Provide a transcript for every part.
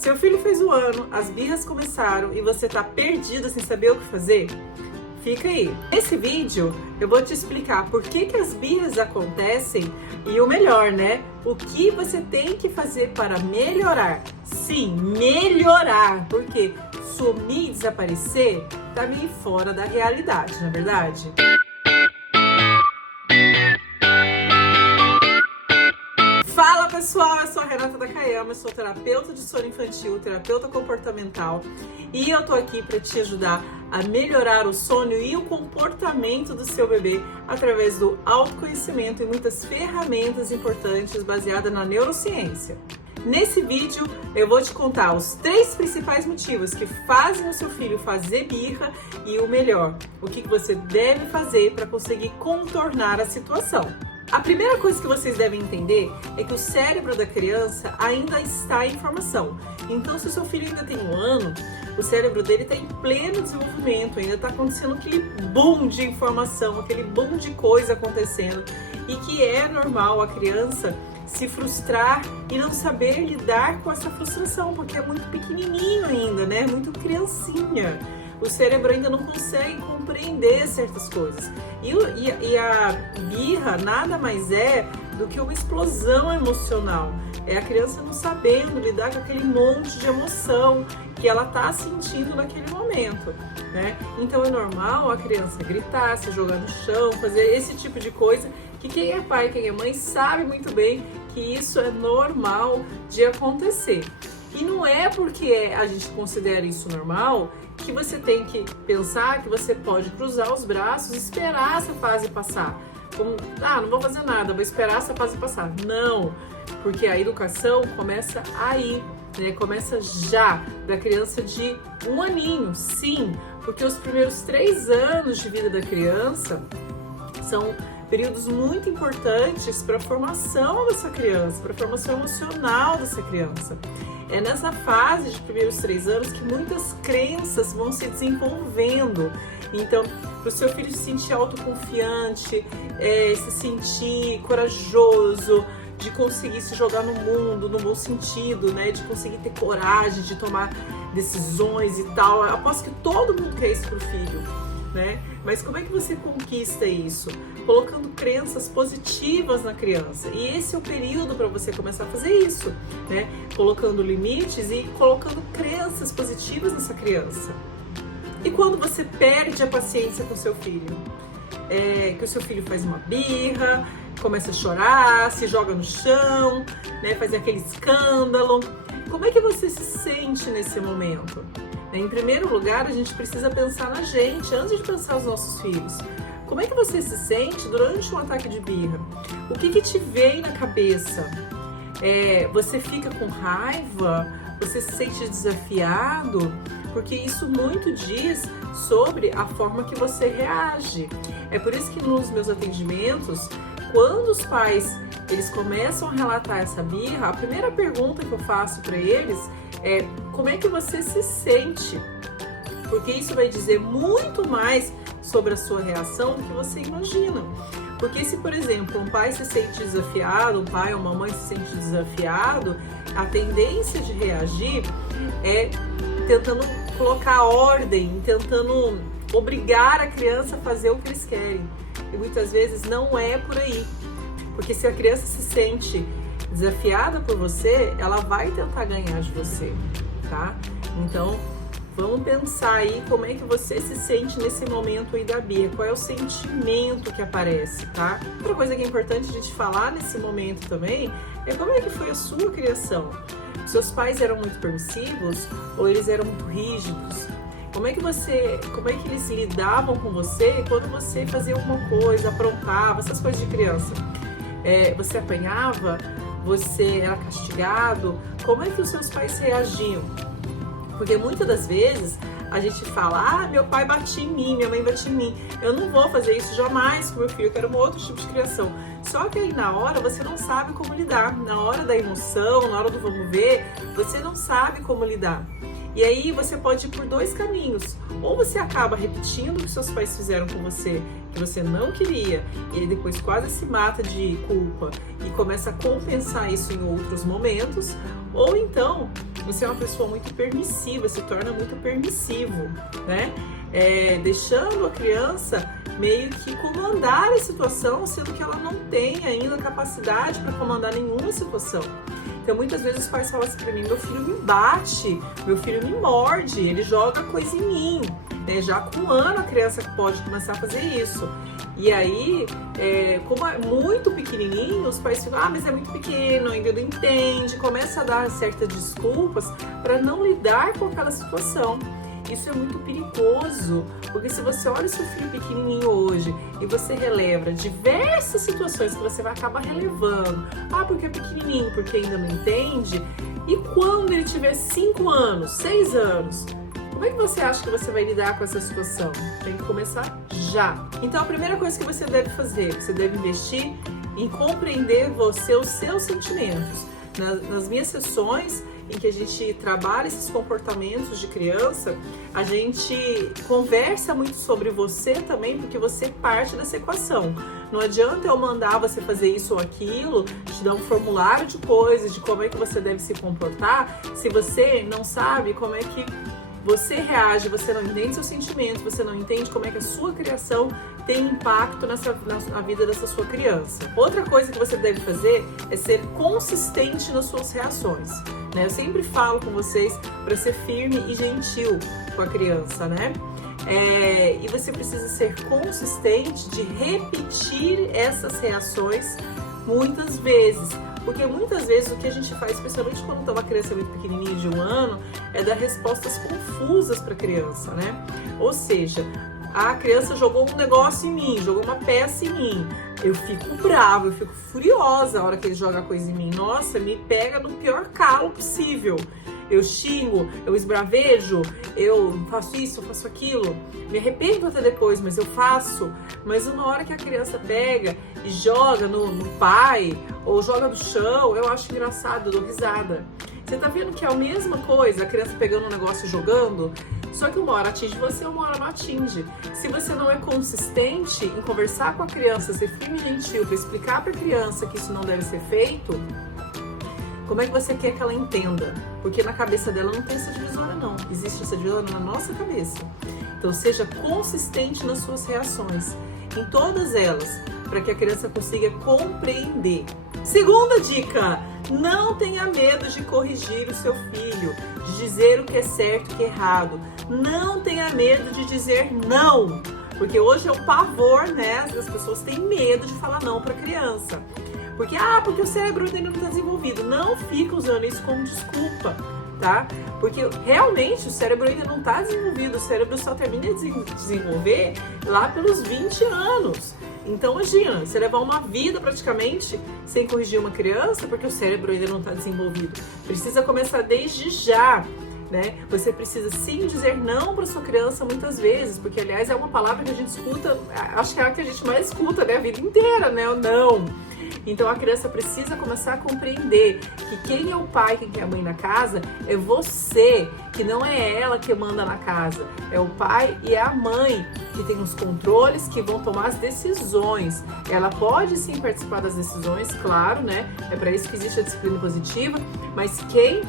Seu filho fez 1 ano, as birras começaram e você tá perdido sem saber o que fazer? Fica aí. Nesse vídeo eu vou te explicar por que as birras acontecem e o melhor, né? O que você tem que fazer para melhorar. Sim, melhorar, porque sumir e desaparecer tá meio fora da realidade, não é verdade? Fala pessoal, eu sou a Renata Takayama, eu sou terapeuta de sono infantil, terapeuta comportamental e eu tô aqui para te ajudar a melhorar o sono e o comportamento do seu bebê através do autoconhecimento e muitas ferramentas importantes baseadas na neurociência. Nesse vídeo eu vou te contar os 3 principais motivos que fazem o seu filho fazer birra e o melhor, o que você deve fazer para conseguir contornar a situação. A primeira coisa que vocês devem entender é que o cérebro da criança ainda está em formação. Então, se o seu filho ainda tem 1 ano, o cérebro dele está em pleno desenvolvimento, ainda está acontecendo aquele boom de informação, aquele boom de coisa acontecendo. E que é normal a criança se frustrar e não saber lidar com essa frustração, porque é muito pequenininho ainda, né? Muito criancinha. O cérebro ainda não consegue compreender certas coisas. E a birra nada mais é do que uma explosão emocional. É a criança não sabendo lidar com aquele monte de emoção que ela está sentindo naquele momento, né? Então é normal a criança gritar, se jogar no chão, fazer esse tipo de coisa, que quem é pai, quem é mãe sabe muito bem que isso é normal de acontecer. E não é porque a gente considera isso normal que você tem que pensar que você pode cruzar os braços e esperar essa fase passar. Como, não vou fazer nada, vou esperar essa fase passar. Não, porque a educação começa aí, né? Começa já, da criança de 1 aninho, sim, porque os primeiros 3 anos de vida da criança são períodos muito importantes para a formação dessa criança, para a formação emocional dessa criança. É nessa fase de primeiros 3 anos que muitas crenças vão se desenvolvendo. Então, para o seu filho se sentir autoconfiante, se sentir corajoso, de conseguir se jogar no mundo, no bom sentido, né? De conseguir ter coragem de tomar decisões e tal. Eu aposto que todo mundo quer isso para o filho, né? Mas como é que você conquista isso? Colocando crenças positivas na criança. E esse é o período para você começar a fazer isso, né? Colocando limites e colocando crenças positivas nessa criança. E quando você perde a paciência com seu filho? Que o seu filho faz uma birra, começa a chorar, se joga no chão, né? Faz aquele escândalo. Como é que você se sente nesse momento? Em primeiro lugar, a gente precisa pensar na gente, antes de pensar nos nossos filhos. Como é que você se sente durante um ataque de birra? O que te vem na cabeça? Você fica com raiva? Você se sente desafiado? Porque isso muito diz sobre a forma que você reage. É por isso que nos meus atendimentos, quando os pais eles começam a relatar essa birra, a primeira pergunta que eu faço para eles é: como é que você se sente? Porque isso vai dizer muito mais sobre a sua reação do que você imagina. Porque se, por exemplo, um pai se sente desafiado, um pai ou uma mãe se sente desafiado, a tendência de reagir é tentando colocar ordem, tentando obrigar a criança a fazer o que eles querem. E muitas vezes não é por aí. Porque se a criança se sente desafiada por você, ela vai tentar ganhar de você, tá? Então, vamos pensar aí como é que você se sente nesse momento aí da birra, qual é o sentimento que aparece, tá? Outra coisa que é importante a gente falar nesse momento também é como é que foi a sua criação. Seus pais eram muito permissivos ou eles eram muito rígidos? Como é que eles lidavam com você quando você fazia alguma coisa, aprontava, essas coisas de criança? Você apanhava? Você era castigado? Como é que os seus pais reagiam? Porque muitas das vezes a gente fala: meu pai batia em mim, minha mãe batia em mim, eu não vou fazer isso jamais com meu filho, eu quero um outro tipo de criação. Só que aí na hora você não sabe como lidar, na hora da emoção, na hora do vamos ver, você não sabe como lidar. E aí você pode ir por 2 caminhos. Ou você acaba repetindo o que seus pais fizeram com você, que você não queria, e depois quase se mata de culpa e começa a compensar isso em outros momentos. Ou então, você é uma pessoa muito permissiva, se torna muito permissivo, né? Deixando a criança meio que comandar a situação, sendo que ela não tem ainda capacidade para comandar nenhuma situação. Então, muitas vezes os pais falam assim pra mim: meu filho me bate, meu filho me morde, ele joga coisa em mim. Já com 1 ano a criança pode começar a fazer isso. E aí, como é muito pequenininho, os pais ficam: mas é muito pequeno, ainda não entende, começa a dar certas desculpas para não lidar com aquela situação. Isso é muito perigoso, porque se você olha o seu filho pequenininho hoje e você releva diversas situações que você vai acabar relevando, porque é pequenininho, porque ainda não entende, e quando ele tiver 5 anos, 6 anos, como é que você acha que você vai lidar com essa situação? Tem que começar já. Então a primeira coisa que você deve fazer, você deve investir em compreender os seus sentimentos. Nas minhas sessões em que a gente trabalha esses comportamentos de criança, a gente conversa muito sobre você também, porque você parte dessa equação. Não adianta eu mandar você fazer isso ou aquilo, te dar um formulário de coisas, de como é que você deve se comportar, se você não sabe como é que você reage, você não entende seus sentimentos, você não entende como é que a sua criação tem impacto na vida dessa sua criança. Outra coisa que você deve fazer é ser consistente nas suas reações, né? Eu sempre falo com vocês para ser firme e gentil com a criança, né? E você precisa ser consistente de repetir essas reações muitas vezes. Porque muitas vezes o que a gente faz, especialmente quando está uma criança muito pequenininha de 1 ano, é dar respostas confusas para a criança, né? Ou seja, a criança jogou um negócio em mim, jogou uma peça em mim. Eu fico brava, eu fico furiosa a hora que ele joga coisa em mim. Nossa, me pega no pior calo possível. Eu xingo, eu esbravejo, eu faço isso, eu faço aquilo. Me arrependo até depois, mas eu faço. Mas uma hora que a criança pega e joga no pai, ou joga no chão, eu acho engraçado, eu dou risada. Você tá vendo que é a mesma coisa, a criança pegando um negócio e jogando? Só que uma hora atinge você, uma hora não atinge. Se você não é consistente em conversar com a criança, ser firme e gentil para explicar para a criança que isso não deve ser feito, como é que você quer que ela entenda? Porque na cabeça dela não tem essa divisória, não. Existe essa divisória na nossa cabeça. Então seja consistente nas suas reações, em todas elas, para que a criança consiga compreender. Segunda dica: não tenha medo de corrigir o seu filho, de dizer o que é certo e o que é errado. Não tenha medo de dizer não, porque hoje é um pavor, né? As pessoas têm medo de falar não para a criança. Porque o cérebro ainda não está desenvolvido. Não fica usando isso como desculpa, tá? Porque realmente o cérebro ainda não está desenvolvido. O cérebro só termina de desenvolver lá pelos 20 anos. Então imagina, você levar uma vida praticamente sem corrigir uma criança porque o cérebro ainda não está desenvolvido. Precisa começar desde já, né? Você precisa sim dizer não para sua criança muitas vezes, porque aliás é uma palavra que a gente escuta, acho que é a que a gente mais escuta, né? A vida inteira, né? O não. Então a criança precisa começar a compreender que quem é o pai, quem é a mãe na casa é você, que não é ela que manda na casa, é o pai e é a mãe que tem os controles, que vão tomar as decisões. Ela pode sim participar das decisões, claro, né? É para isso que existe a disciplina positiva, mas quem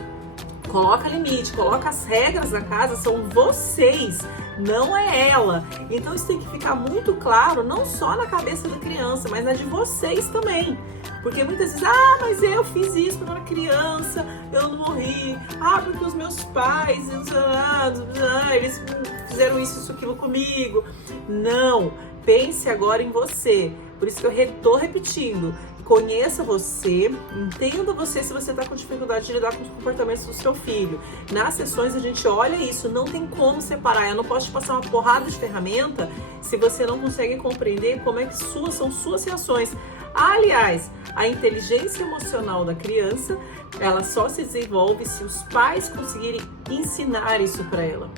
coloca limite, coloca as regras da casa são vocês, não é ela. Então isso tem que ficar muito claro, não só na cabeça da criança, mas na de vocês também. Porque muitas vezes, mas eu fiz isso quando era criança, eu não morri. Porque os meus pais, eles fizeram isso, aquilo comigo. Não, pense agora em você. Por isso que eu tô repetindo. Conheça você, entenda você se você está com dificuldade de lidar com os comportamentos do seu filho. Nas sessões a gente olha isso, não tem como separar. Eu não posso te passar uma porrada de ferramenta se você não consegue compreender como é que são suas reações. Aliás, a inteligência emocional da criança, ela só se desenvolve se os pais conseguirem ensinar isso para ela.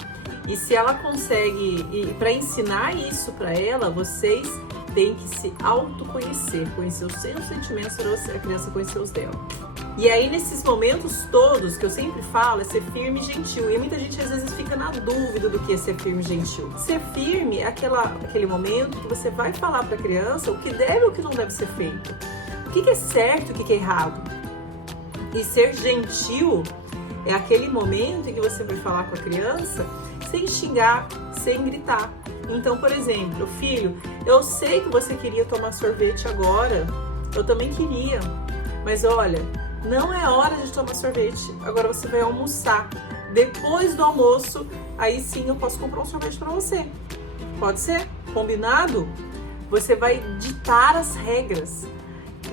E se ela consegue, para ensinar isso para ela, vocês tem que se autoconhecer, conhecer os seus sentimentos para a criança conhecer os dela. E aí, nesses momentos todos que eu sempre falo, é ser firme e gentil. E muita gente às vezes fica na dúvida do que é ser firme e gentil. Ser firme é aquele momento que você vai falar para a criança o que deve ou o que não deve ser feito. O que é certo e o que é errado. E ser gentil é aquele momento em que você vai falar com a criança sem xingar, sem gritar. Então, por exemplo, filho, eu sei que você queria tomar sorvete agora, eu também queria, mas olha, não é hora de tomar sorvete, agora você vai almoçar. Depois do almoço, aí sim eu posso comprar um sorvete para você. Pode ser? Combinado? Você vai ditar as regras,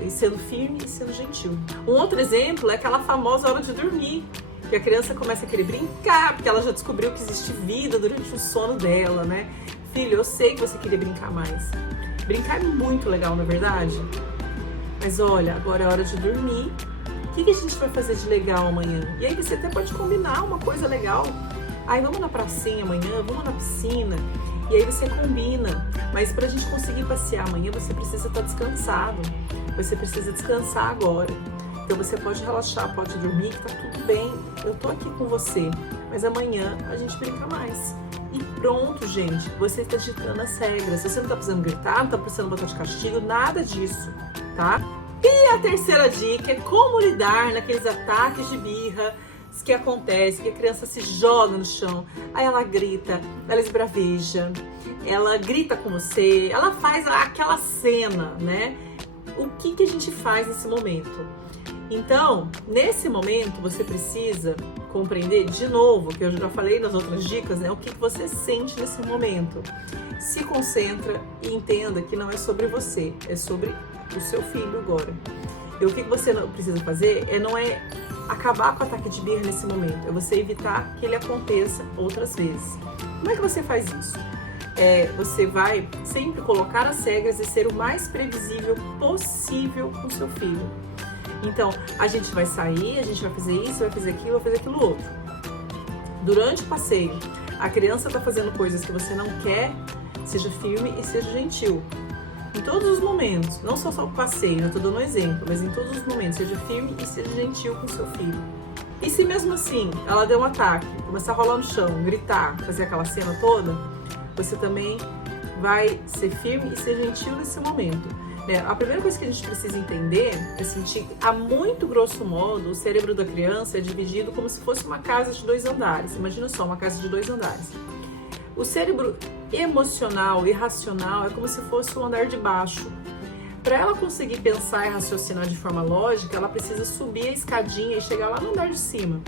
e sendo firme e sendo gentil. Um outro exemplo é aquela famosa hora de dormir, que a criança começa a querer brincar, porque ela já descobriu que existe vida durante o sono dela, né? Filho, eu sei que você queria brincar mais. Brincar é muito legal, não é verdade? Mas olha, agora é hora de dormir. O que a gente vai fazer de legal amanhã? E aí você até pode combinar uma coisa legal. Ai, vamos na pracinha amanhã, vamos na piscina. E aí você combina. Mas pra gente conseguir passear amanhã, você precisa estar descansado. Você precisa descansar agora. Então você pode relaxar, pode dormir, que tá tudo bem. Eu tô aqui com você. Mas amanhã a gente brinca mais. E pronto, gente. Você está ditando as regras. Você não tá precisando gritar, não tá precisando botar de castigo, nada disso, tá? E a terceira dica é como lidar naqueles ataques de birra que acontece, que a criança se joga no chão, aí ela grita, ela esbraveja, ela grita com você, ela faz aquela cena, né? O que a gente faz nesse momento? Então, nesse momento, você precisa compreender, de novo, que eu já falei nas outras dicas, né? O que você sente nesse momento. Se concentra e entenda que não é sobre você, é sobre o seu filho agora. E o que você não precisa fazer não é acabar com o ataque de birra nesse momento, é você evitar que ele aconteça outras vezes. Como é que você faz isso? Você vai sempre colocar as regras e ser o mais previsível possível com o seu filho. Então, a gente vai sair, a gente vai fazer isso, vai fazer aquilo outro. Durante o passeio, a criança está fazendo coisas que você não quer, seja firme e seja gentil. Em todos os momentos, não só o passeio, eu estou dando um exemplo, mas em todos os momentos, seja firme e seja gentil com o seu filho. E se mesmo assim ela der um ataque, começar a rolar no chão, gritar, fazer aquela cena toda, você também vai ser firme e ser gentil nesse momento. A primeira coisa que a gente precisa entender é sentir que, a muito grosso modo, o cérebro da criança é dividido como se fosse uma casa de 2 andares. Imagina só, uma casa de 2 andares. O cérebro emocional e racional é como se fosse o andar de baixo. Para ela conseguir pensar e raciocinar de forma lógica, ela precisa subir a escadinha e chegar lá no andar de cima.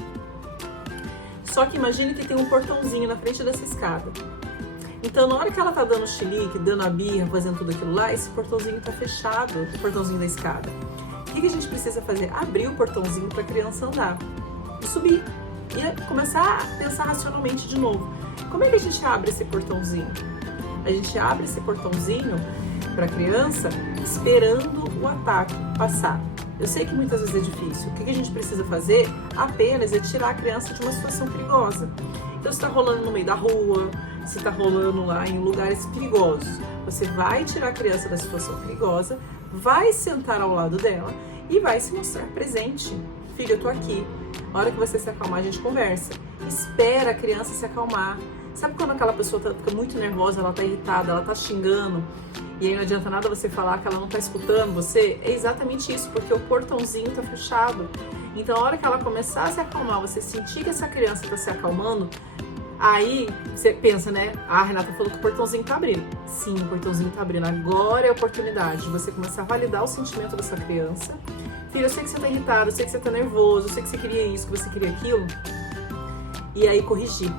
Só que imagine que tem um portãozinho na frente dessa escada. Então, na hora que ela tá dando chilique, dando a birra, fazendo tudo aquilo lá, esse portãozinho tá fechado, o portãozinho da escada. O que a gente precisa fazer? Abrir o portãozinho para a criança andar e subir. E começar a pensar racionalmente de novo. Como é que a gente abre esse portãozinho? A gente abre esse portãozinho para a criança esperando o ataque passar. Eu sei que muitas vezes é difícil. O que a gente precisa fazer apenas é tirar a criança de uma situação perigosa. Então, se está rolando no meio da rua, se está rolando lá em lugares perigosos, você vai tirar a criança da situação perigosa, vai sentar ao lado dela e vai se mostrar presente. Filho, eu tô aqui. A hora que você se acalmar, a gente conversa. Espera a criança se acalmar. Sabe quando aquela pessoa fica muito nervosa, ela tá irritada, ela tá xingando, e aí não adianta nada você falar que ela não tá escutando você? É exatamente isso, porque o portãozinho tá fechado. Então, a hora que ela começar a se acalmar, você sentir que essa criança tá se acalmando, aí você pensa, né? Ah, a Renata falou que o portãozinho tá abrindo. Sim, o portãozinho tá abrindo. Agora é a oportunidade de você começar a validar o sentimento dessa criança. Filho, eu sei que você tá irritado, eu sei que você tá nervoso, eu sei que você queria isso, que você queria aquilo. E aí corrigir.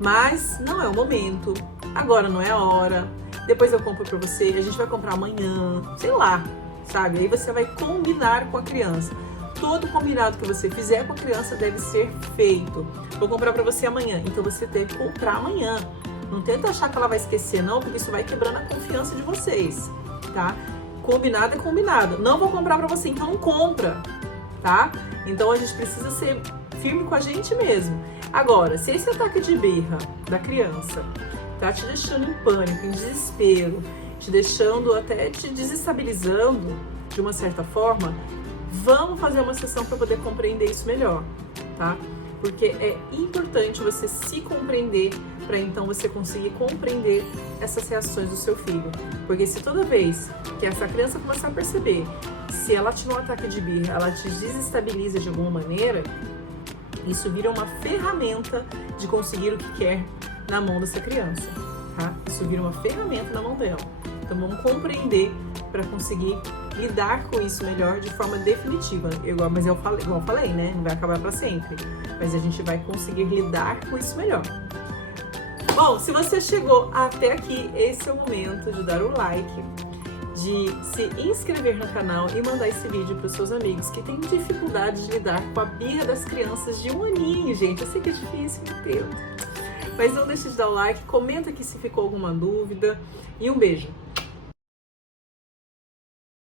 Mas não é o momento, agora não é a hora, depois eu compro pra você, a gente vai comprar amanhã, sei lá, sabe? Aí você vai combinar com a criança. Todo combinado que você fizer com a criança deve ser feito. Vou comprar pra você amanhã, então você deve comprar amanhã. Não tenta achar que ela vai esquecer não, porque isso vai quebrando a confiança de vocês, tá? Combinado é combinado. Não vou comprar pra você, então não compra, tá? Então a gente precisa ser firme com a gente mesmo. Agora, se esse ataque de birra da criança tá te deixando em pânico, em desespero, te deixando até te desestabilizando de uma certa forma, vamos fazer uma sessão para poder compreender isso melhor, tá? Porque é importante você se compreender para então você conseguir compreender essas reações do seu filho. Porque se toda vez que essa criança começar a perceber se ela tiver um ataque de birra, ela te desestabiliza de alguma maneira, isso vira uma ferramenta de conseguir o que quer na mão dessa criança, tá? Isso vira uma ferramenta na mão dela. Então vamos compreender para conseguir lidar com isso melhor de forma definitiva. Igual eu falei, né? Não vai acabar para sempre, mas a gente vai conseguir lidar com isso melhor. Bom, se você chegou até aqui, esse é o momento de dar o like, de se inscrever no canal e mandar esse vídeo para os seus amigos que têm dificuldade de lidar com a birra das crianças de 1 aninho, gente. Eu sei que é difícil, meu Deus. Mas não deixe de dar o like, comenta aqui se ficou alguma dúvida e um beijo.